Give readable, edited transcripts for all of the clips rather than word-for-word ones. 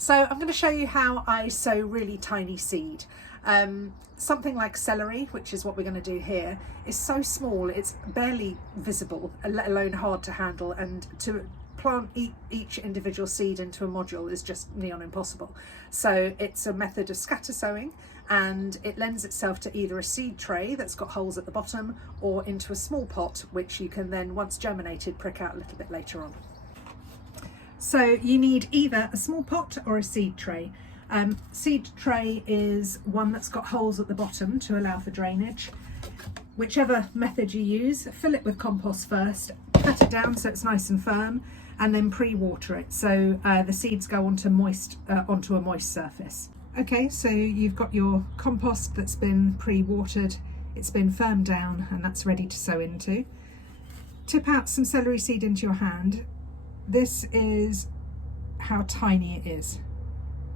So I'm going to show you how I sow really tiny seed. Something like celery, which is what we're going to do here, is so small it's barely visible, let alone hard to handle, and to plant each individual seed into a module is just near impossible. So it's a method of scatter sowing, and it lends itself to either a seed tray that's got holes at the bottom or into a small pot, which you can then, once germinated, prick out a little bit later on. So you need either a small pot or a seed tray. Seed tray is one that's got holes at the bottom to allow for drainage. Whichever method you use, fill it with compost first, cut it down so it's nice and firm, and then pre-water it so the seeds go onto a moist surface. Okay, so you've got your compost that's been pre-watered, it's been firmed down, and that's ready to sow into. Tip out some celery seed into your hand. This is how tiny it is.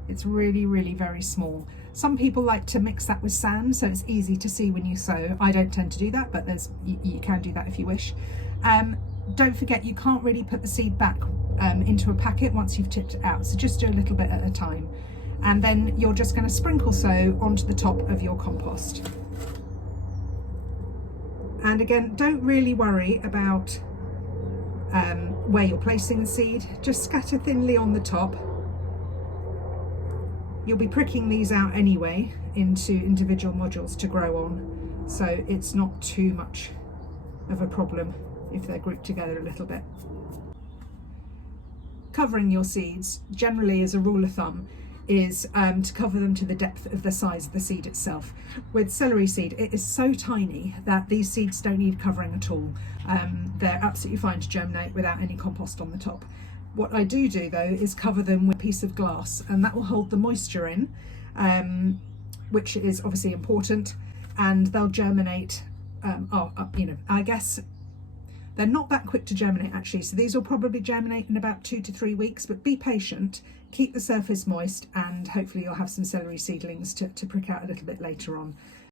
It's really, really very small. Some people like to mix that with sand so it's easy to see when you sow. I don't tend to do that, but you can do that if you wish. Don't forget, you can't really put the seed back into a packet once you've tipped it out, so just do a little bit at a time. And then you're just going to sprinkle sow onto the top of your compost. And again, don't really worry about where you're placing the seed, just scatter thinly on the top. You'll be pricking these out anyway into individual modules to grow on, so it's not too much of a problem if they're grouped together a little bit. Covering your seeds, generally as a rule of thumb, is to cover them to the depth of the size of the seed itself. With celery seed, it is so tiny that these seeds don't need covering at all. They're absolutely fine to germinate without any compost on the top. What I do though is cover them with a piece of glass, and that will hold the moisture in, which is obviously important, and they'll germinate. I guess they're not that quick to germinate actually, so these will probably germinate in about 2 to 3 weeks, but be patient, keep the surface moist, and hopefully you'll have some celery seedlings to prick out a little bit later on.